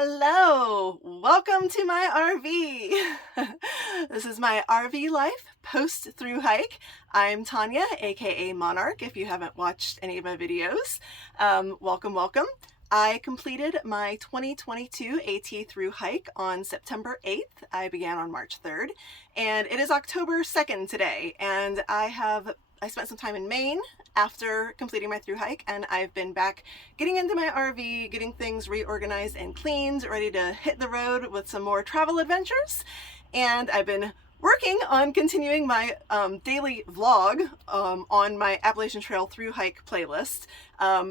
Hello, welcome to my RV. This is my RV life post through hike. I'm Tonya, aka Monarch, if you haven't watched any of my videos. Welcome. I completed my 2022 AT Thru-hike on September 8th. I began on March 3rd, and it is October 2nd today, and I spent some time in Maine after completing my thru-hike, and I've been back getting into my RV, getting things reorganized and cleaned, ready to hit the road with some more travel adventures. And I've been working on continuing my daily vlog on my Appalachian Trail Thru-hike playlist.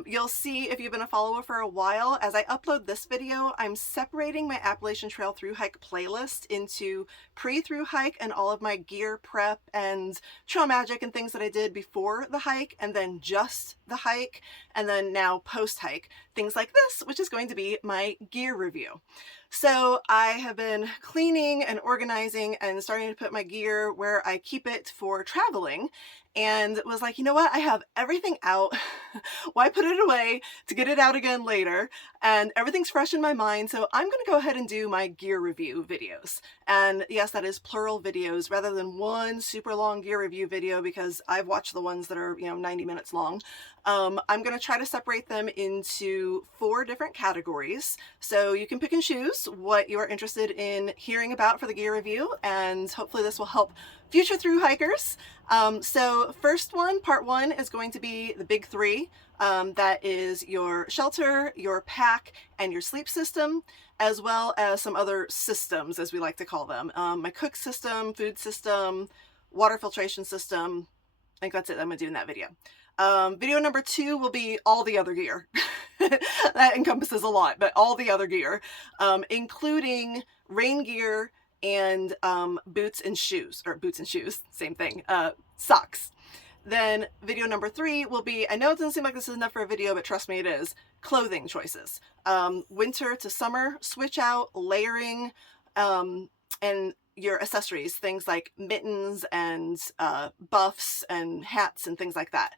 You'll see, if you've been a follower for a while, as I upload this video, I'm separating my Appalachian Trail Thru-hike playlist into pre-thru-hike and all of my gear prep and trail magic and things that I did before the hike, and then just the hike, and then now post-hike, things like this, which is going to be my gear review. So I have been cleaning and organizing and starting to put my gear where I keep it for traveling, and was like, you know what, I have everything out. Why put it away to get it out again later? And everything's fresh in my mind, so I'm going to go ahead and do my gear review videos. And yes, that is plural videos rather than one super long gear review video, because I've watched the ones that are 90 minutes long. I'm going to try to separate them into 4 different categories, so you can pick and choose what you're interested in hearing about for the gear review, and hopefully this will help future thru hikers. So first one, part 1, is going to be the big 3. That is your shelter, your pack, and your sleep system, as well as some other systems, as we like to call them. My cook system, food system, water filtration system. I think that's it I'm going to do in that video. Video number 2 will be all the other gear. That encompasses a lot, but all the other gear, including rain gear and boots and shoes, same thing, socks. Then video number 3 will be, I know it doesn't seem like this is enough for a video, but trust me, it is, clothing choices. Winter to summer, switch out, layering, and your accessories, things like mittens and buffs and hats and things like that,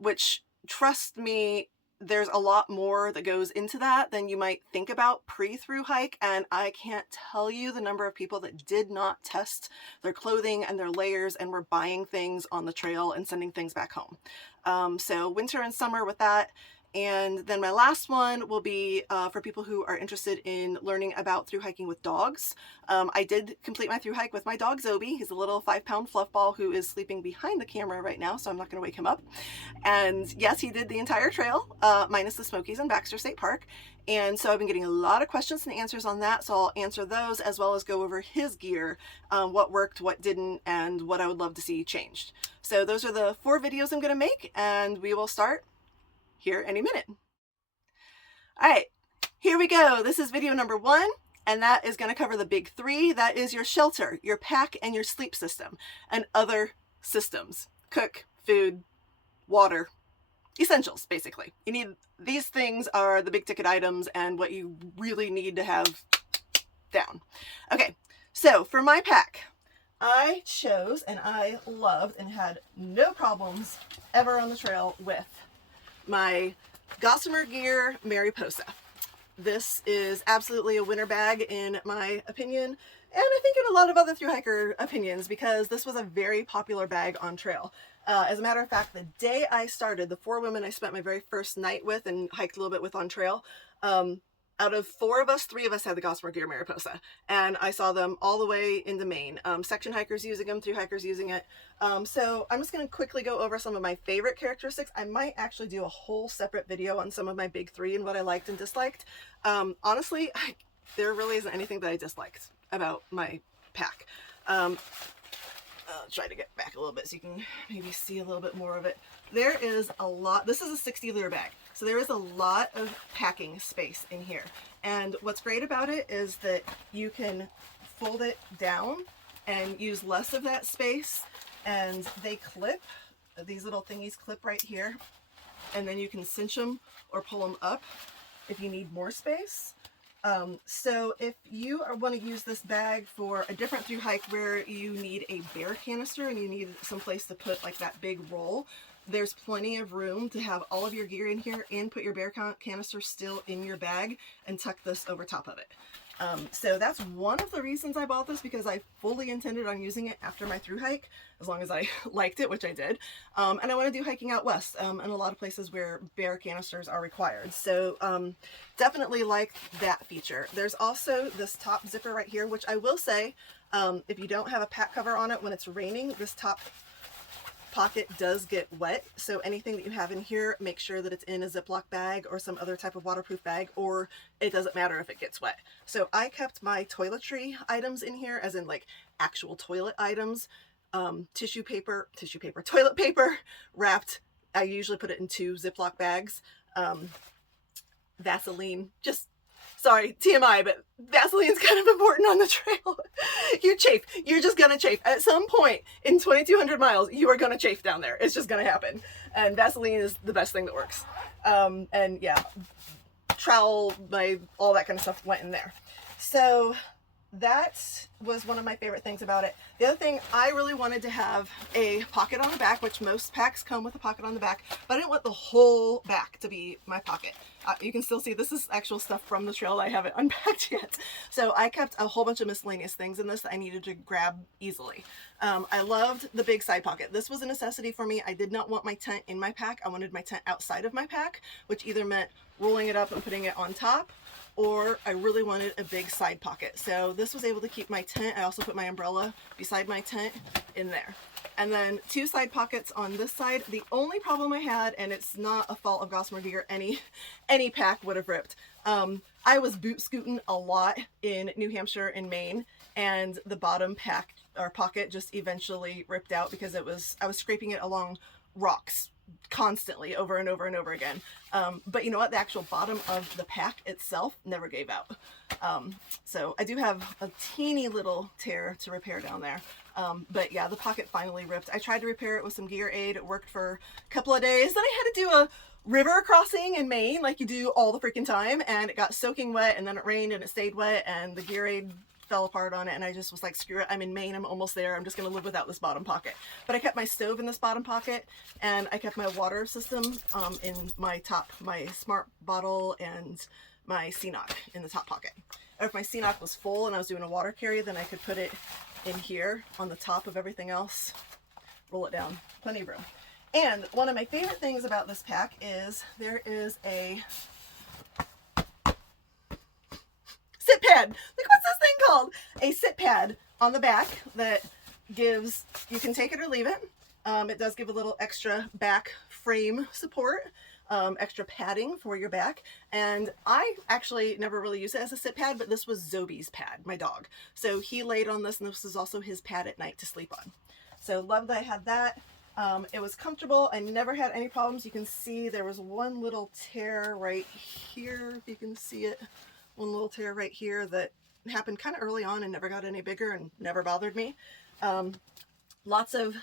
which, trust me, there's a lot more that goes into that than you might think about pre-thru-hike, and I can't tell you the number of people that did not test their clothing and their layers and were buying things on the trail and sending things back home. So winter and summer with that. And then my last one will be for people who are interested in learning about thru-hiking with dogs. I did complete my thru-hike with my dog Zobi. He's a little 5-pound fluff ball who is sleeping behind the camera right now, so I'm not going to wake him up. And yes, he did the entire trail, minus the Smokies and Baxter State Park. And so I've been getting a lot of questions and answers on that, so I'll answer those as well as go over his gear, what worked, what didn't, and what I would love to see changed. So those are the 4 videos I'm going to make, and we will start here any minute. All right, here we go. This is video number 1, and that is going to cover the big 3. That is your shelter, your pack, and your sleep system, and other systems. Cook, food, water, essentials, basically. You need, these things are the big ticket items and what you really need to have down. Okay, so for my pack, I chose, and I loved and had no problems ever on the trail with, my Gossamer Gear Mariposa. This is absolutely a winner bag in my opinion, and I think in a lot of other thru-hiker opinions, because this was a very popular bag on trail. As a matter of fact, the day I started, the 4 women I spent my very first night with and hiked a little bit with on trail, out of 4 of us, 3 of us had the Gossamer Gear Mariposa, and I saw them all the way into Maine. Section hikers using them, thru-hikers using it. So I'm just going to quickly go over some of my favorite characteristics. I might actually do a whole separate video on some of my big 3 and what I liked and disliked. Honestly, there really isn't anything that I disliked about my pack. I'll try to get back a little bit so you can maybe see a little bit more of it. There is a lot. This is a 60 liter bag, so there is a lot of packing space in here. And what's great about it is that you can fold it down and use less of that space, and they clip. These little thingies clip right here, and then you can cinch them or pull them up if you need more space. So if you want to use this bag for a different thru-hike where you need a bear canister and you need some place to put like that big roll, there's plenty of room to have all of your gear in here and put your bear canister still in your bag and tuck this over top of it. So that's one of the reasons I bought this, because I fully intended on using it after my thru hike, as long as I liked it, which I did. And I want to do hiking out west in a lot of places where bear canisters are required. So definitely like that feature. There's also this top zipper right here, which I will say, if you don't have a pack cover on it when it's raining, this top pocket does get wet, so anything that you have in here, make sure that it's in a Ziploc bag or some other type of waterproof bag, or it doesn't matter if it gets wet. So I kept my toiletry items in here, as in like actual toilet items, tissue paper, toilet paper wrapped. I usually put it in 2 Ziploc bags. Vaseline, just sorry, TMI, but Vaseline's kind of important on the trail. You chafe. You're just going to chafe. At some point in 2,200 miles, you are going to chafe down there. It's just going to happen. And Vaseline is the best thing that works. And yeah, trowel, all that kind of stuff went in there. So that was one of my favorite things about it. The other thing, I really wanted to have a pocket on the back, which most packs come with a pocket on the back, but I didn't want the whole back to be my pocket. You can still see this is actual stuff from the trail. I haven't unpacked yet. So I kept a whole bunch of miscellaneous things in this that I needed to grab easily. I loved the big side pocket. This was a necessity for me. I did not want my tent in my pack. I wanted my tent outside of my pack, which either meant rolling it up and putting it on top, or I really wanted a big side pocket. So this was able to keep my tent. I also put my umbrella beside my tent in there. And then 2 side pockets on this side. The only problem I had, and it's not a fault of Gossamer gear, any pack would have ripped. I was boot scooting a lot in New Hampshire and Maine, and the bottom pack or pocket just eventually ripped out because I was scraping it along rocks constantly over and over and over again. But you know what? The actual bottom of the pack itself never gave out. So I do have a teeny little tear to repair down there. But yeah, the pocket finally ripped. I tried to repair it with some gear aid. It worked for a couple of days. Then I had to do a river crossing in Maine like you do all the freaking time, and it got soaking wet, and then it rained and it stayed wet, and the gear aid fell apart on it, and I just was like, screw it, I'm in Maine, I'm almost there, I'm just gonna live without this bottom pocket. But I kept my stove in this bottom pocket, and I kept my water system in my smart bottle and my CNOC in the top pocket. Or if my CNOC was full and I was doing a water carry, then I could put it in here on the top of everything else, roll it down, plenty of room. And one of my favorite things about this pack is there is a sit pad. Like, what's this thing called? A sit pad on the back that gives, you can take it or leave it. It does give a little extra back frame support, extra padding for your back. And I actually never really used it as a sit pad, but this was Zobi's pad, my dog. So he laid on this, and this is also his pad at night to sleep on. So love that I had that. It was comfortable. I never had any problems. You can see there was one little tear right here, if you can see it. One little tear right here that happened kind of early on and never got any bigger and never bothered me. Lots of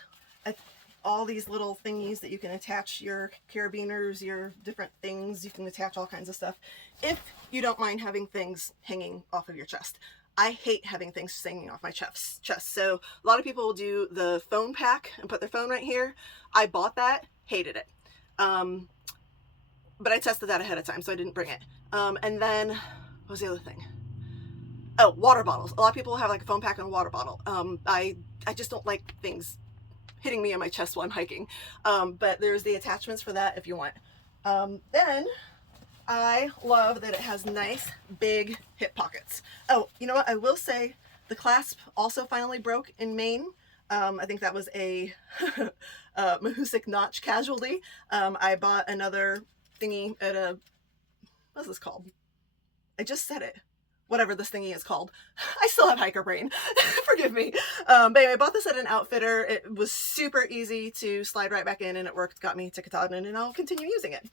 all these little thingies that you can attach your carabiners, your different things. You can attach all kinds of stuff if you don't mind having things hanging off of your chest. I hate having things hanging off my chest. So a lot of people will do the phone pack and put their phone right here. I bought that, hated it. But I tested that ahead of time, so I didn't bring it. And then, what was the other thing? Oh, water bottles. A lot of people have like a phone pack and a water bottle. I just don't like things hitting me on my chest while I'm hiking. But there's the attachments for that if you want. Then I love that it has nice big hip pockets. Oh, you know what? I will say the clasp also finally broke in Maine. I think that was a Mahusik notch casualty. I bought another thingy at a, what's this called? I just said it. Whatever this thingy is called. I still have hiker brain. Forgive me. But anyway, I bought this at an outfitter. It was super easy to slide right back in, and it worked, got me to Katahdin, and I'll continue using it.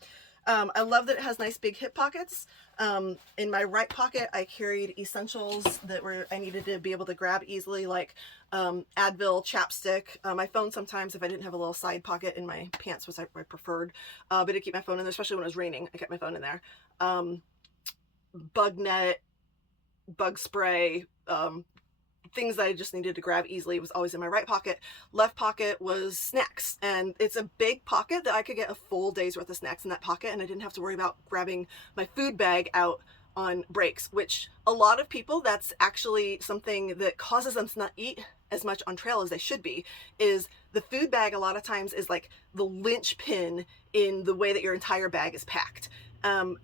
I love that it has nice big hip pockets. In my right pocket, I carried essentials that I needed to be able to grab easily, like Advil, chapstick. My phone sometimes, if I didn't have a little side pocket in my pants, was I preferred. But to keep my phone in there, especially when it was raining, I kept my phone in there. Bug net, bug spray, things that I just needed to grab easily was always in my right pocket. Left pocket was snacks, and it's a big pocket that I could get a full day's worth of snacks in that pocket, and I didn't have to worry about grabbing my food bag out on breaks, which a lot of people, that's actually something that causes them to not eat as much on trail as they should be, is the food bag a lot of times is like the linchpin in the way that your entire bag is packed.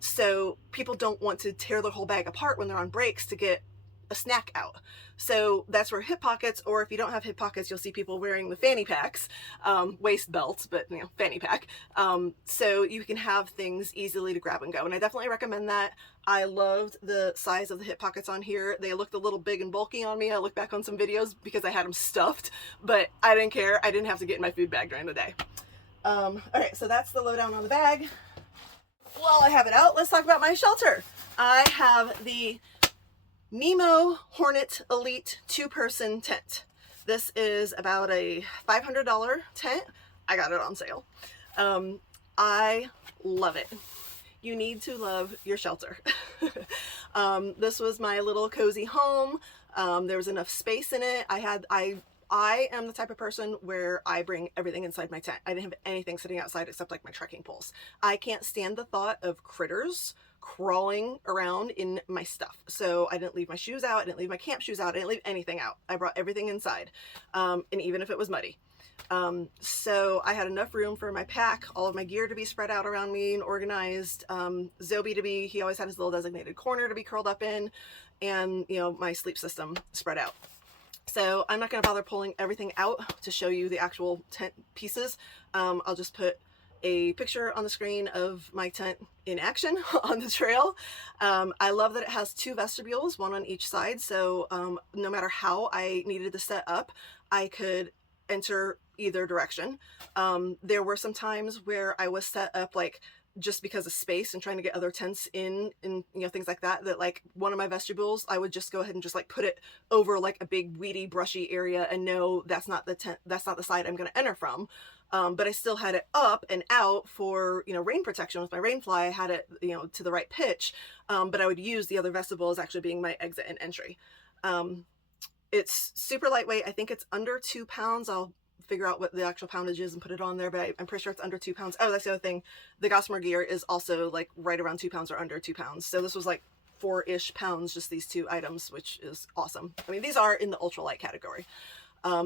So people don't want to tear their whole bag apart when they're on breaks to get a snack out. So that's where hip pockets, or if you don't have hip pockets, you'll see people wearing the fanny packs, waist belts, but you know, fanny pack. So you can have things easily to grab and go. And I definitely recommend that. I loved the size of the hip pockets on here. They looked a little big and bulky on me. I look back on some videos because I had them stuffed, but I didn't care. I didn't have to get in my food bag during the day. All right, so that's the lowdown on the bag. While I have it out, let's talk about my shelter. I have the Nemo Hornet Elite 2-person tent. This is about a $500 tent. I got it on sale. I love it. You need to love your shelter. This was my little cozy home. There was enough space in it. I am the type of person where I bring everything inside my tent. I didn't have anything sitting outside except like my trekking poles. I can't stand the thought of critters crawling around in my stuff. So I didn't leave my shoes out. I didn't leave my camp shoes out. I didn't leave anything out. I brought everything inside. And even if it was muddy. So I had enough room for my pack, all of my gear to be spread out around me and organized. Zobi he always had his little designated corner to be curled up in, and you know, my sleep system spread out. So I'm not going to bother pulling everything out to show you the actual tent pieces. I'll just put a picture on the screen of my tent in action on the trail. I love that it has 2 vestibules, one on each side. So no matter how I needed to set up, I could enter either direction. There were some times where I was set up like just because of space and trying to get other tents in and you know, things like that, that like one of my vestibules, I would just go ahead and just like put it over like a big weedy brushy area and know that's not the tent, that's not the side I'm going to enter from. But I still had it up and out for, you know, rain protection with my rain fly. I had it, you know, to the right pitch, but I would use the other vestibule as actually being my exit and entry. It's super lightweight. I think it's under 2 pounds. I'll figure out what the actual poundage is and put it on there, but I'm pretty sure it's under 2 pounds. Oh, that's the other thing. The Gossamer gear is also like right around 2 pounds or under 2 pounds. So this was like 4-ish pounds, just these 2 items, which is awesome. I mean, these are in the ultralight category.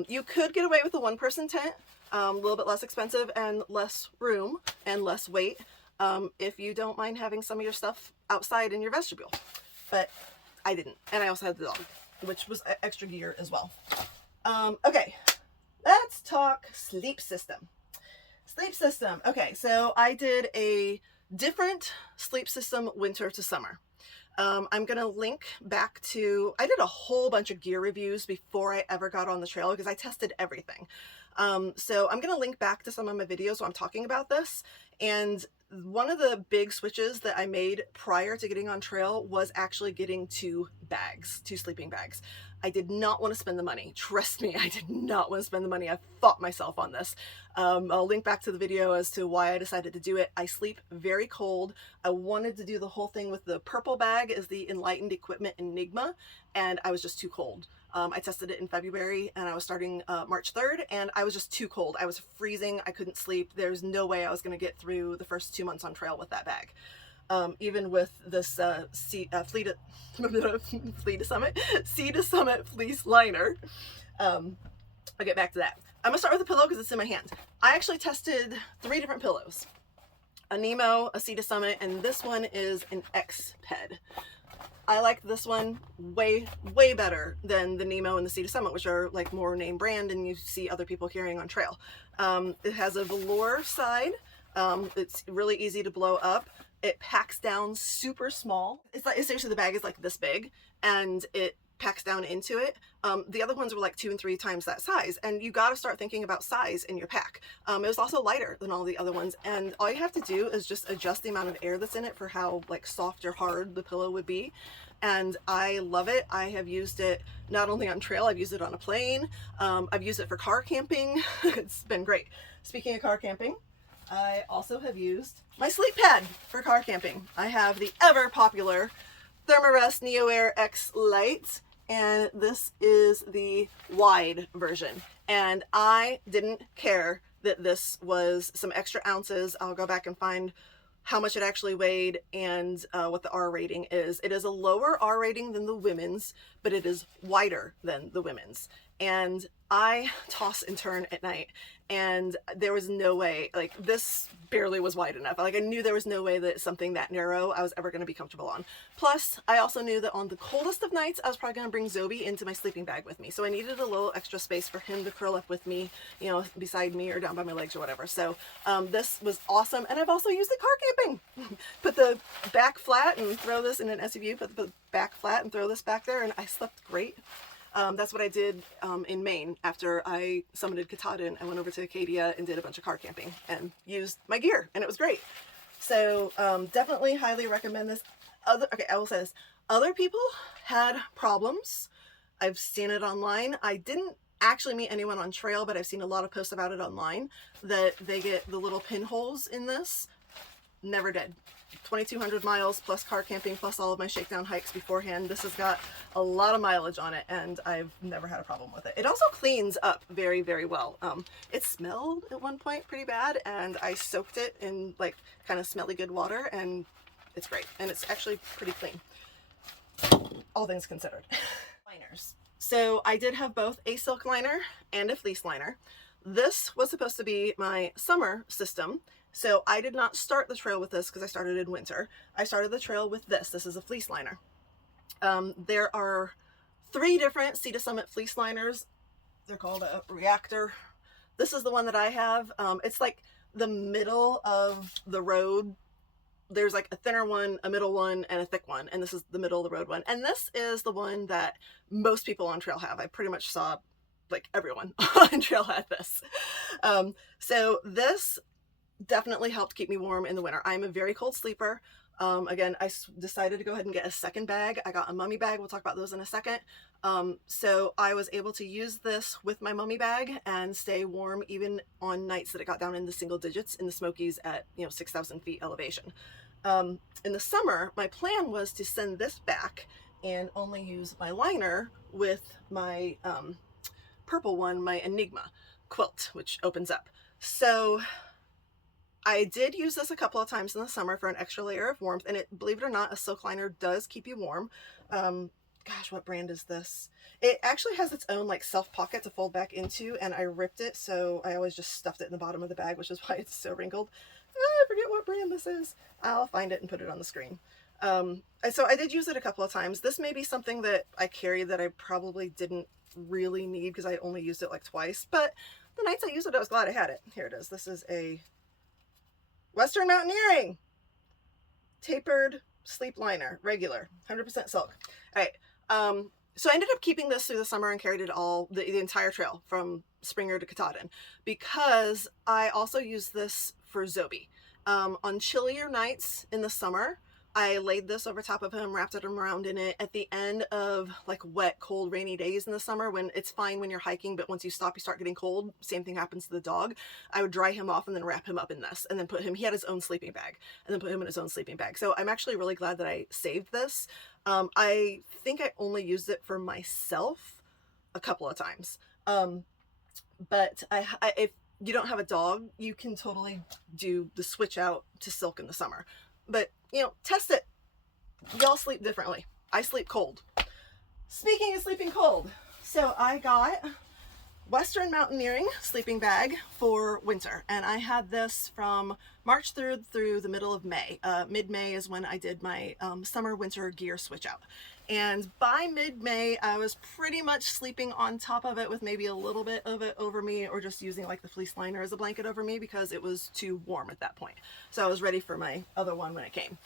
You could get away with a 1-person tent, a little bit less expensive and less room and less weight, if you don't mind having some of your stuff outside in your vestibule. But I didn't. And I also had the dog, which was extra gear as well. Okay, let's talk sleep system. Sleep system. Okay, so I did a different sleep system winter to summer. I'm going to link back to, I did a whole bunch of gear reviews before I ever got on the trail because I tested everything. So I'm going to link back to some of my videos where I'm talking about this. And one of the big switches that I made prior to getting on trail was actually getting 2 sleeping bags. I did not want to spend the money. Trust me, I did not want to spend the money. I fought myself on this. I'll link back to the video as to why I decided to do it. I sleep very cold. I wanted to do the whole thing with the purple bag as the Enlightened Equipment Enigma, and I was just too cold. I tested it in February and I was starting March 3rd, and I was just too cold. I was freezing. I couldn't sleep. There's no way I was going to get through the first 2 months on trail with that bag. Even with this Sea to Summit fleece liner. I'll get back to that. I'm gonna start with the pillow because it's in my hand. I actually tested 3 different pillows. A Nemo, a Sea to Summit, and this one is an X-Ped. I like this one way better than the Nemo and the Sea to Summit, which are like more name brand and you see other people carrying on trail. It has a velour side. It's really easy to blow up. It packs down super small. It's like, seriously, the bag is like this big and it packs down into it. The other ones were like 2 and 3 times that size, and you got to start thinking about size in your pack. It was also lighter than all the other ones, and all you have to do is just adjust the amount of air that's in it for how like soft or hard the pillow would be. And I love it. I have used it not only on trail, I've used it on a plane. I've used it for car camping. It's been great. Speaking of car camping, I also have used my sleep pad for car camping. I have the ever popular Thermarest Neo Air X Lite, and this is the wide version. And I didn't care that this was some extra ounces. I'll go back and find how much it actually weighed and what the R rating is. It is a lower R rating than the women's, but it is wider than the women's. And I toss and turn at night, and there was no way, like, this barely was wide enough. Like, I knew there was no way that something that narrow I was ever going to be comfortable on. Plus, I also knew that on the coldest of nights, I was probably going to bring Zobi into my sleeping bag with me. So I needed a little extra space for him to curl up with me, you know, beside me or down by my legs or whatever. So this was awesome. And I've also used it car camping. Put the back flat and throw this in an SUV, put the back flat and throw this back there, and I slept great. That's what I did in Maine after I summited Katahdin. I went over to Acadia and did a bunch of car camping and used my gear, and it was great. So definitely highly recommend this. Okay, I will say this. Other people had problems. I've seen it online. I didn't actually meet anyone on trail, but I've seen a lot of posts about it online that they get the little pinholes in this. Never did. 2,200 miles plus car camping plus all of my shakedown hikes beforehand. This has got a lot of mileage on it, and I've never had a problem with it. It also cleans up very, very well. It smelled at one point pretty bad, and I soaked it in like kind of smelly good water, and it's great. And it's actually pretty clean, all things considered. Liners. So I did have both a silk liner and a fleece liner. This was supposed to be my summer system. So I did not start the trail with this because I started in winter. I started the trail with this. This is a fleece liner. There are 3 different Sea to Summit fleece liners. They're called a reactor. This is the one that I have. It's like the middle of the road. There's like a thinner one, a middle one, and a thick one. And this is the middle of the road one. And this is the one that most people on trail have. I pretty much saw like everyone on trail had this. So this definitely helped keep me warm in the winter. I'm a very cold sleeper. Again, I decided to go ahead and get a second bag. I got a mummy bag. We'll talk about those in a second. So I was able to use this with my mummy bag and stay warm even on nights that it got down in the single digits in the Smokies at 6,000 feet elevation. In the summer, my plan was to send this back and only use my liner with my purple one, my Enigma quilt, which opens up. So I did use this a couple of times in the summer for an extra layer of warmth, and believe it or not, a silk liner does keep you warm. Gosh, what brand is this? It actually has its own like self pocket to fold back into, and I ripped it, so I always just stuffed it in the bottom of the bag, which is why it's so wrinkled. I forget what brand this is. I'll find it and put it on the screen. So I did use it a couple of times. This may be something that I carried that I probably didn't really need because I only used it like twice, but the nights I used it, I was glad I had it. Here it is. This is a Western Mountaineering tapered sleep liner, regular, 100% silk. All right. So I ended up keeping this through the summer and carried it all, the entire trail from Springer to Katahdin, because I also use this for Zobi. On chillier nights in the summer, I laid this over top of him, wrapped him around in it. At the end of like wet, cold, rainy days in the summer, when it's fine when you're hiking, but once you stop, you start getting cold. Same thing happens to the dog. I would dry him off and then wrap him up in this, and then he had his own sleeping bag, and then put him in his own sleeping bag. So I'm actually really glad that I saved this. I think I only used it for myself a couple of times. But if you don't have a dog, you can totally do the switch out to silk in the summer. But, test it. Y'all sleep differently. I sleep cold. Speaking of sleeping cold, so I got Western Mountaineering sleeping bag for winter, and I had this from March through the middle of May. Mid-May is when I did my summer winter gear switch out. And by mid-May, I was pretty much sleeping on top of it with maybe a little bit of it over me, or just using like the fleece liner as a blanket over me because it was too warm at that point. So I was ready for my other one when it came.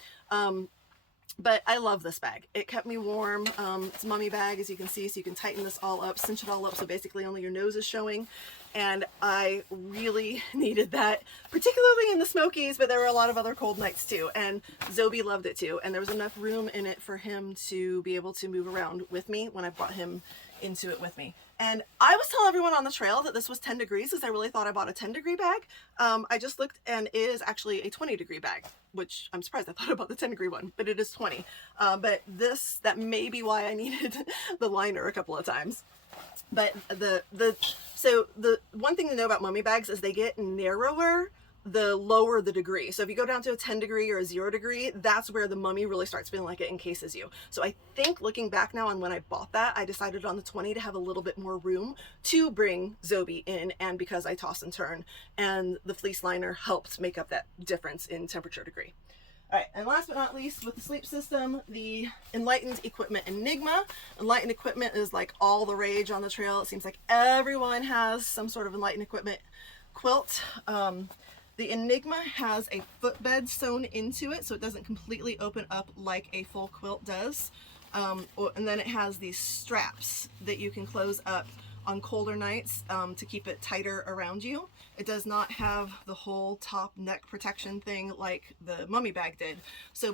But I love this bag. It kept me warm. It's a mummy bag, as you can see, so you can tighten this all up, cinch it all up, so basically only your nose is showing. And I really needed that, particularly in the Smokies, but there were a lot of other cold nights too. And Zobi loved it too. And there was enough room in it for him to be able to move around with me when I brought him into it with me. And I was telling everyone on the trail that this was 10 degrees because I really thought I bought a 10-degree bag. I just looked and it is actually a 20-degree bag, which I'm surprised I thought about the 10-degree one, but it is 20. But that may be why I needed the liner a couple of times. But so the one thing to know about mummy bags is they get narrower the lower the degree. So if you go down to a 10 degree or a 0 degree, that's where the mummy really starts feeling like it encases you. So I think looking back now on when I bought that, I decided on the 20 to have a little bit more room to bring Zobi in, and because I toss and turn, and the fleece liner helped make up that difference in temperature degree. All right, and last but not least, with the sleep system, the Enlightened Equipment Enigma. Enlightened Equipment is like all the rage on the trail. It seems like everyone has some sort of Enlightened Equipment quilt. The Enigma has a footbed sewn into it, so it doesn't completely open up like a full quilt does. And then it has these straps that you can close up on colder nights to keep it tighter around you. It does not have the whole top neck protection thing like the mummy bag did. So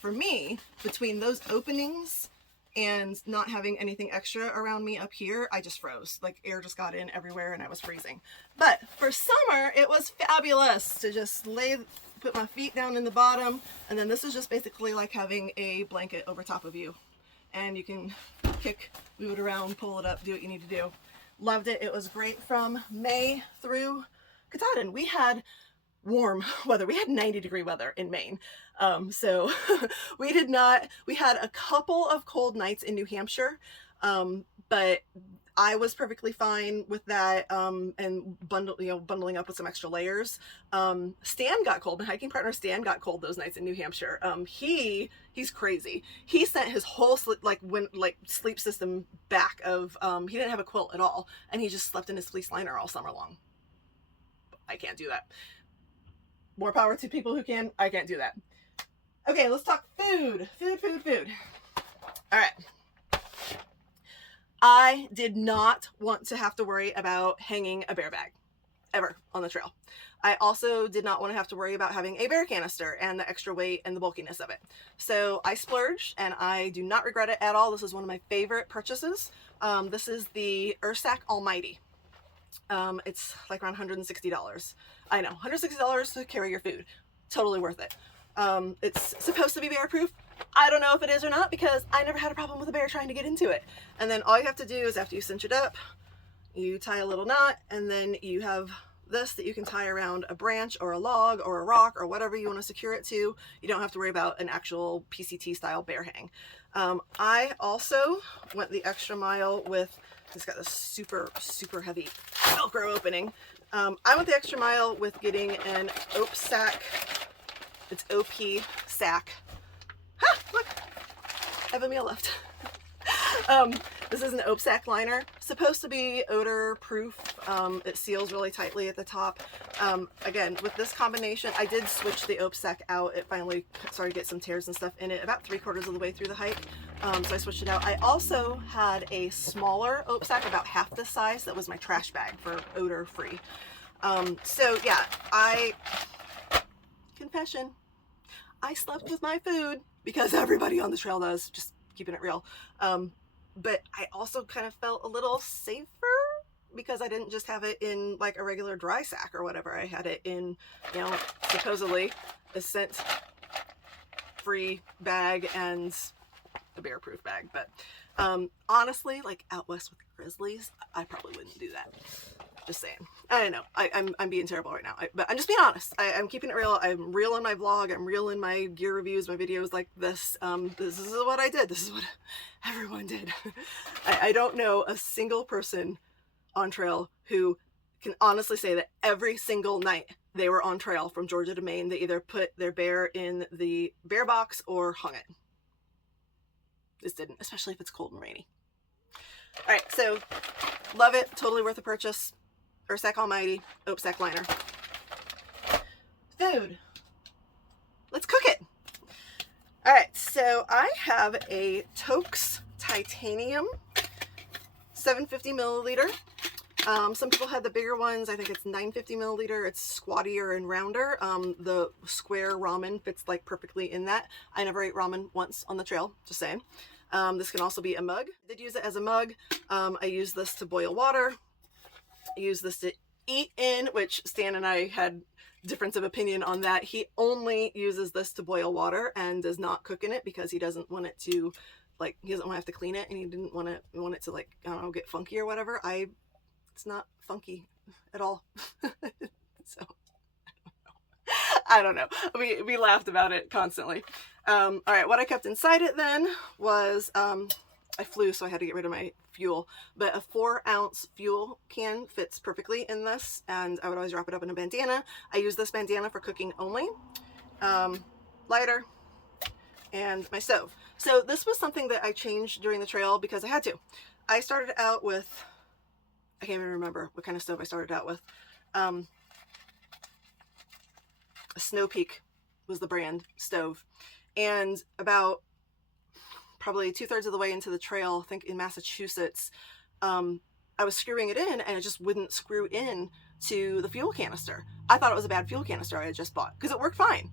for me, between those openings and not having anything extra around me up here, I just froze. Like, air just got in everywhere and I was freezing. But for summer, it was fabulous to just put my feet down in the bottom, and then this is just basically like having a blanket over top of you. And you can move it around, pull it up, do what you need to do. Loved it. It was great from May through Katahdin. We had warm weather. We had 90-degree weather in Maine. So we had a couple of cold nights in New Hampshire, but I was perfectly fine with that, and bundling up with some extra layers. Stan got cold. My hiking partner Stan got cold those nights in New Hampshire. He's crazy. He sent his whole sleep system back of, he didn't have a quilt at all, and he just slept in his fleece liner all summer long. I can't do that. More power to people who can. I can't do that. Okay, let's talk food. Food. All right. I did not want to have to worry about hanging a bear bag ever on the trail. I also did not want to have to worry about having a bear canister and the extra weight and the bulkiness of it. So I splurged, and I do not regret it at all. This is one of my favorite purchases. This is the Ursack Almighty. It's like around $160. I know, $160 to carry your food. Totally worth it. It's supposed to be bear proof. I don't know if it is or not, because I never had a problem with a bear trying to get into it. And then all you have to do is, after you cinch it up, you tie a little knot, and then you have this that you can tie around a branch or a log or a rock or whatever you want to secure it to. You don't have to worry about an actual PCT style bear hang. I also went the extra mile with, it's got a super heavy Velcro opening. I went the extra mile with getting an OP sack. It's OP sack. Ha! Look! I have a meal left. This is an OP sack liner. Supposed to be odor proof. It seals really tightly at the top. Again, with this combination, I did switch the OP sack out. It finally started to get some tears and stuff in it about 3/4 of the way through the hike. So I switched it out. I also had a smaller OP sack, about half this size, that was my trash bag for odor free. So yeah, confession, I slept with my food because everybody on the trail does, just keeping it real. But I also kind of felt a little safer because I didn't just have it in like a regular dry sack or whatever. I had it in, supposedly a scent free bag and a bear proof bag. But honestly, like out west with grizzlies, I probably wouldn't do that. Just saying. I don't know. I'm being terrible right now. But I'm just being honest. I'm keeping it real. I'm real in my vlog. I'm real in my gear reviews, my videos like this. This is what I did. This is what everyone did. I don't know a single person on trail who can honestly say that every single night they were on trail from Georgia to Maine, they either put their bear in the bear box or hung it. This didn't, especially if it's cold and rainy. All right, so love it. Totally worth the purchase. Ursack Almighty, OP sack liner. Food. Let's cook it. All right, so I have a Tokes Titanium 750 milliliter. Some people had the bigger ones. I think it's 950 milliliter. It's squattier and rounder. The square ramen fits like perfectly in that. I never ate ramen once on the trail, just saying. This can also be a mug. I did use it as a mug. I use this to boil water. I use this to eat in, which Stan and I had difference of opinion on that. He only uses this to boil water and does not cook in it because he doesn't want it to, like, he doesn't want to have to clean it, and he didn't want it to, like, I don't know, get funky or whatever. It's not funky at all. So I don't know. We laughed about it constantly. All right, what I kept inside it then was, I flew, so I had to get rid of my fuel, but a 4-ounce fuel can fits perfectly in this, and I would always wrap it up in a bandana. I use this bandana for cooking only. Lighter, and my stove. So this was something that I changed during the trail because I had to. I started out with, I can't even remember what kind of stove I started out with. A Snow Peak was the brand stove, and about probably 2/3 of the way into the trail, I think in Massachusetts, I was screwing it in and it just wouldn't screw in to the fuel canister. I thought it was a bad fuel canister I had just bought because it worked fine.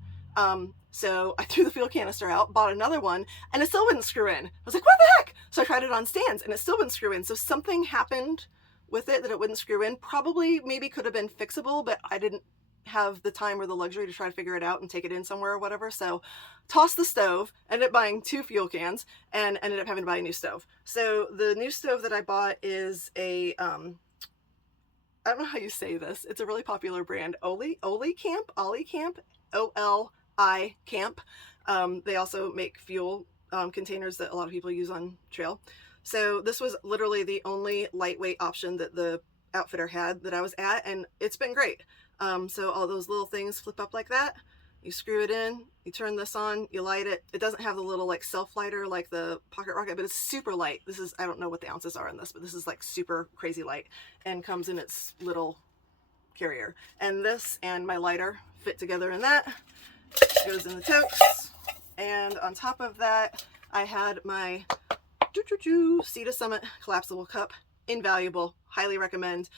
So I threw the fuel canister out, bought another one, and it still wouldn't screw in. I was like, what the heck? So I tried it on stands and it still wouldn't screw in. So something happened with it that it wouldn't screw in. Probably maybe could have been fixable, but I didn't have the time or the luxury to try to figure it out and take it in somewhere or whatever. So tossed the stove, ended up buying 2 fuel cans, and ended up having to buy a new stove. So the new stove that I bought is a, I don't know how you say this. It's a really popular brand, Oli Camp, OLI Camp. They also make fuel containers that a lot of people use on trail. So this was literally the only lightweight option that the outfitter had that I was at, and it's been great. So all those little things flip up like that. You screw it in, you turn this on, you light it. It doesn't have the little like self lighter like the Pocket Rocket, but it's super light. This is, I don't know what the ounces are in this, but this is like super crazy light and comes in its little carrier. And this and my lighter fit together in that. It goes in the totes. And on top of that, I had my Sea to Summit collapsible cup. Invaluable, highly recommend.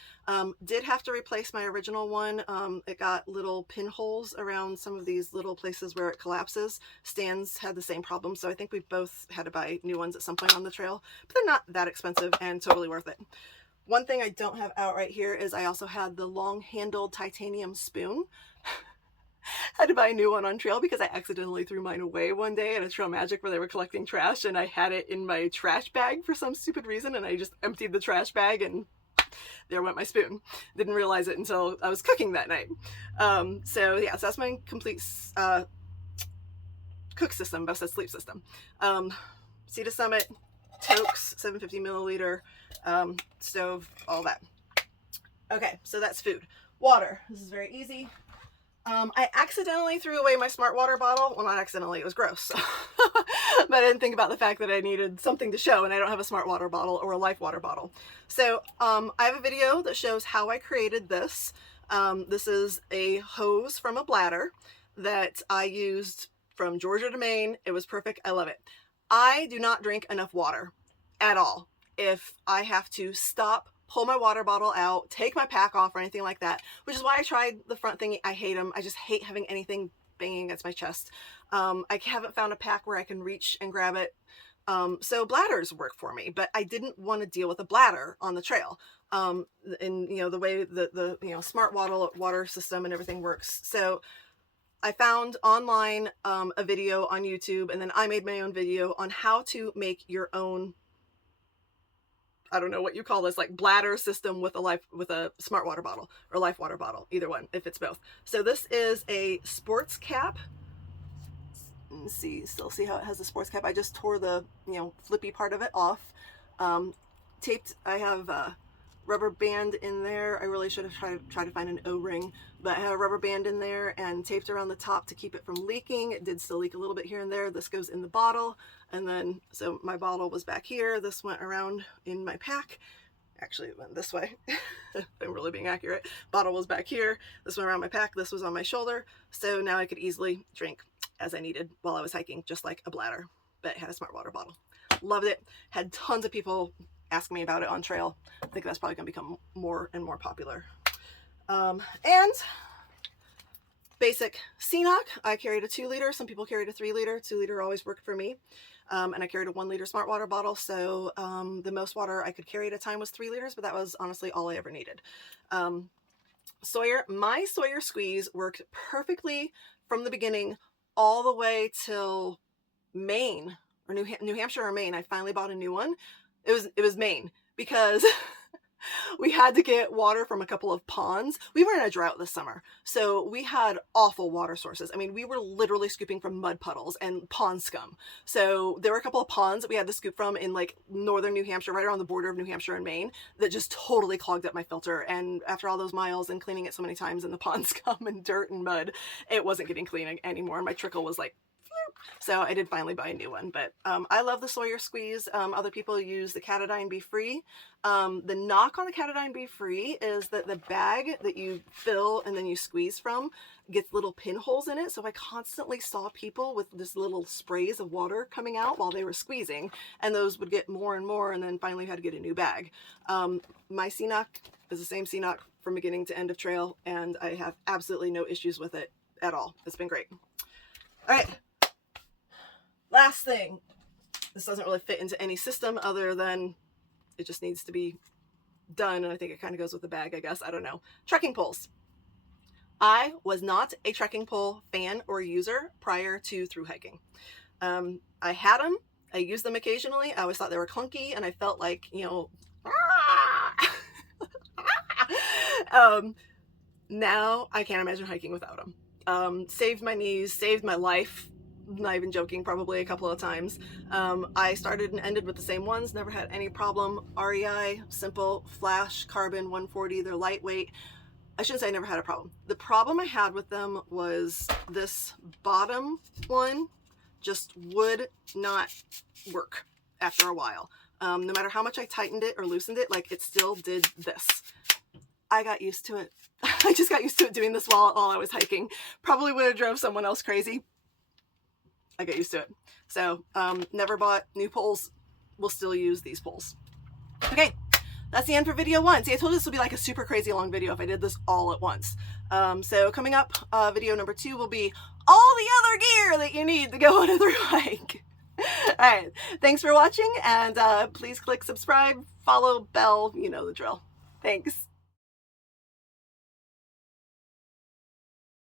Did have to replace my original one. It got little pinholes around some of these little places where it collapses. Stan's had the same problem, so I think we both had to buy new ones at some point on the trail, but they're not that expensive and totally worth it. One thing I don't have out right here is I also had the long-handled titanium spoon. Had to buy a new one on trail because I accidentally threw mine away one day at a Trail Magic where they were collecting trash, and I had it in my trash bag for some stupid reason, and I just emptied the trash bag and there went my spoon. Didn't realize it until I was cooking that night. So yeah, so that's my complete cook system, both said sleep system. Sea to Summit, toques, 750 milliliter, stove, all that. Okay, so that's food. Water, this is very easy. I accidentally threw away my smart water bottle. Well, not accidentally, it was gross. But I didn't think about the fact that I needed something to show, and I don't have a smart water bottle or a life water bottle. So I have a video that shows how I created this. This is a hose from a bladder that I used from Georgia to Maine. It was perfect. I love it. I do not drink enough water at all. If I have to stop, pull my water bottle out, take my pack off or anything like that, which is why I tried the front thingy. I hate them. I just hate having anything banging against my chest. I haven't found a pack where I can reach and grab it. So bladders work for me, but I didn't want to deal with a bladder on the trail. And you know, the way the smart water system and everything works. So I found online a video on YouTube, and then I made my own video on how to make your own, I don't know what you call this, like bladder system with a smart water bottle or life water bottle, either one, if it's both. So this is a sports cap. Let's see, still see how it has the sports cap. I just tore the, flippy part of it off. Taped, I have a rubber band in there. I really should have tried to find an O-ring, but I had a rubber band in there and taped around the top to keep it from leaking. It did still leak a little bit here and there. This goes in the bottle. And then, so my bottle was back here. This went around in my pack. Actually, it went this way. I'm really being accurate. Bottle was back here. This went around my pack. This was on my shoulder. So now I could easily drink as I needed while I was hiking, just like a bladder, but it had a smart water bottle. Loved it. Had tons of people ask me about it on trail. I think that's probably going to become more and more popular. And basic CNOC. I carried a 2-liter. Some people carried a 3-liter. 2-liter always worked for me. And I carried a 1-liter smart water bottle. So the most water I could carry at a time was 3 liters, but that was honestly all I ever needed. Sawyer, my Sawyer squeeze worked perfectly from the beginning all the way till Maine or New Hampshire or Maine. I finally bought a new one. It was Maine because we had to get water from a couple of ponds. We were in a drought this summer, so we had awful water sources. I mean, we were literally scooping from mud puddles and pond scum. So there were a couple of ponds that we had to scoop from in like northern New Hampshire, right around the border of New Hampshire and Maine, that just totally clogged up my filter. And after all those miles and cleaning it so many times in the pond scum and dirt and mud, it wasn't getting clean anymore. My trickle was like, so I did finally buy a new one, but I love the Sawyer squeeze. Other people use the Katahdin Be Free. The knock on the Katahdin Be Free is that the bag that you fill and then you squeeze from gets little pinholes in it. So I constantly saw people with this little sprays of water coming out while they were squeezing, and those would get more and more, and then finally had to get a new bag. My CNOC is the same CNOC from beginning to end of trail, and I have absolutely no issues with it at all. It's been great. All right. Last thing, this doesn't really fit into any system other than it just needs to be done, and I think it kind of goes with the bag, I guess. I don't know. Trekking poles. I was not a trekking pole fan or user prior to through hiking. I had them. I used them occasionally. I always thought they were clunky, and I felt like, you know, now I can't imagine hiking without them. Saved my knees, saved my life. Not even joking, probably a couple of times. I started and ended with the same ones, never had any problem. REI, simple, flash, carbon, 140, they're lightweight. I shouldn't say I never had a problem. The problem I had with them was this bottom one just would not work after a while. No matter how much I tightened it or loosened it, like it still did this. I got used to it. I just got used to it doing this while I was hiking. Probably would have drove someone else crazy. I got used to it. So never bought new poles. We'll still use these poles. Okay, that's the end for video 1. See, I told you this would be like a super crazy long video if I did this all at once. So coming up, video number 2 will be all the other gear that you need to go on a through hike. All right, thanks for watching, and please click subscribe, follow, bell, you know the drill. Thanks.